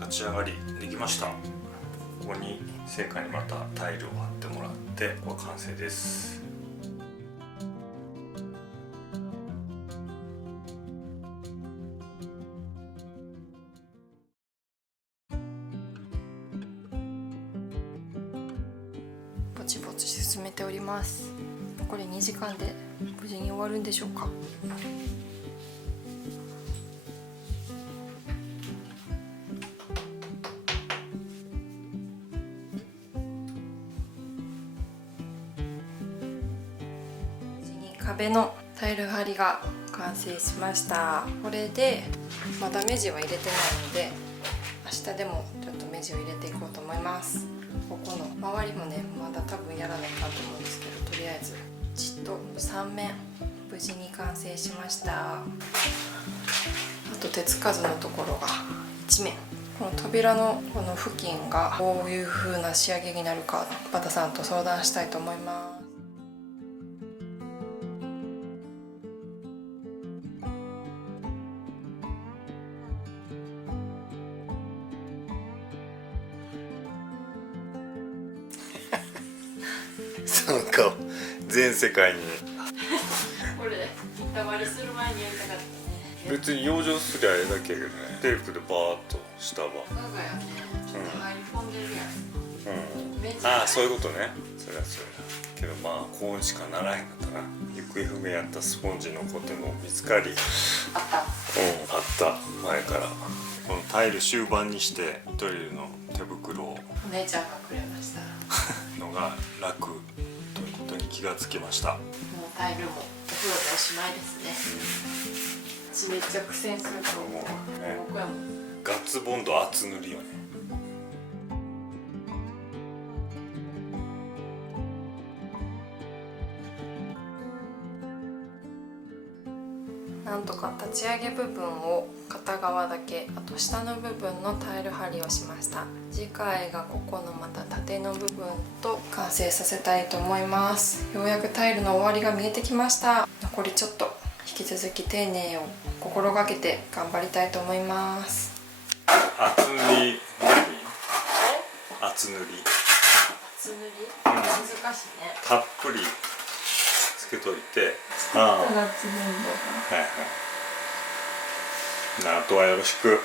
立ち上がりできました。ここに生花にまたタイルを貼ってもらって、ここは完成です。ぼちぼち進めております。残り2時間で無事に終わるんでしょうか。壁のタイル張りが完成しました。これでまだ目地は入れてないので、明日でもちょっと目地を入れていこうと思います。ここの周りもね、まだ多分やらないかと思うんですけど、とりあえずちっと3面無事に完成しました。あと手つかずのところが1面。この扉のこの付近がどういう風な仕上げになるか、バタさんと相談したいと思います。その顔全世界にこれ板割りする前にやりたかったね。別に養生すりゃあれだけどね、テープでバーッと下は我が家ね、ちょっと入り込んでるやん。ああ、そういうことね。そりゃそうやけど、まあこうしかならへんかったな。行方不明やったスポンジのことも見つかり、あった。あった前から。このタイル終盤にしてドリルの手袋をお姉ちゃんがくれました。のが楽ということに気がつきました。もうタイルもお風呂でおしまいですね。めっちゃ苦戦すると思う。僕はもうガッツボンド厚塗りよね。なんとか立ち上げ部分を片側だけ、あと下の部分のタイル張りをしました。次回がここのまた縦の部分と完成させたいと思います。ようやくタイルの終わりが見えてきました。残りちょっと、引き続き丁寧を心がけて頑張りたいと思います。厚塗り厚塗り難しいね。たっぷりつけといて、はいはい。あとはよろしく。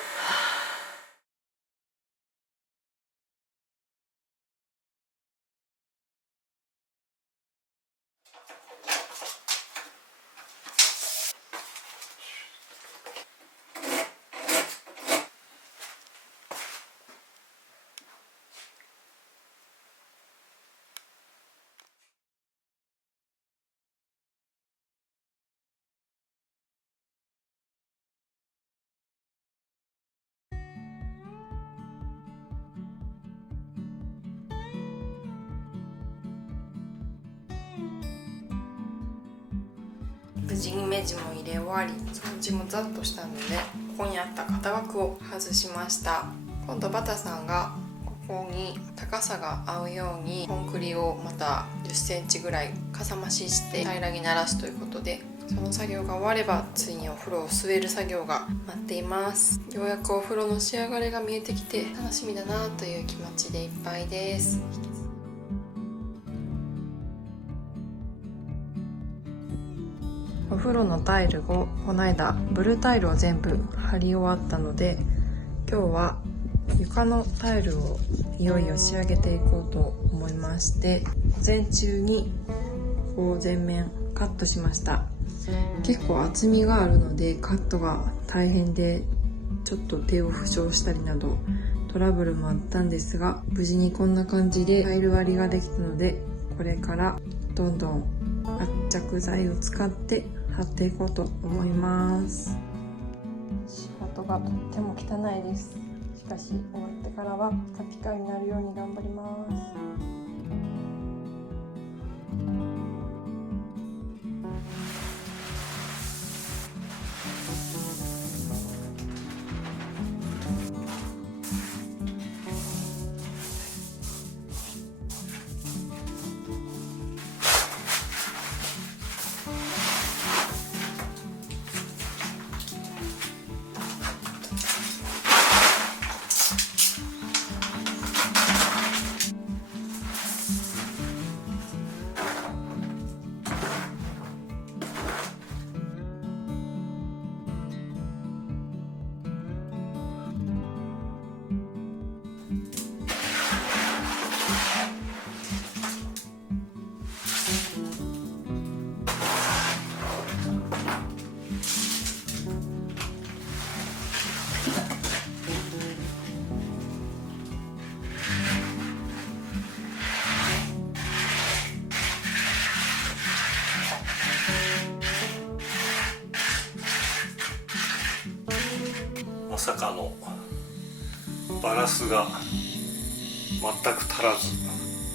無事に目地も入れ終わり、掃除もざっとしたので、ここにあった型枠を外しました。今度バタさんがここに高さが合うようにコンクリをまた10センチぐらいかさ増しして平らにならすということで、その作業が終わればついにお風呂を据える作業が待っています。ようやくお風呂の仕上がりが見えてきて楽しみだなという気持ちでいっぱいです。お風呂のタイルをこの間ブルータイルを全部貼り終わったので、今日は床のタイルをいよいよ仕上げていこうと思いまして、午前中にこう全面カットしました。結構厚みがあるのでカットが大変で、ちょっと手を負傷したりなどトラブルもあったんですが、無事にこんな感じでタイル割りができたので、これからどんどん圧着剤を使って貼っていこうと思います。仕事がとっても汚いです。しかし終わってからはピカピカになるように頑張ります。まさかのバラスが全く足らず、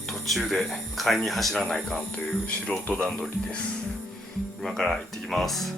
途中で買いに走らないかんという素人段取りです。今から行ってきます。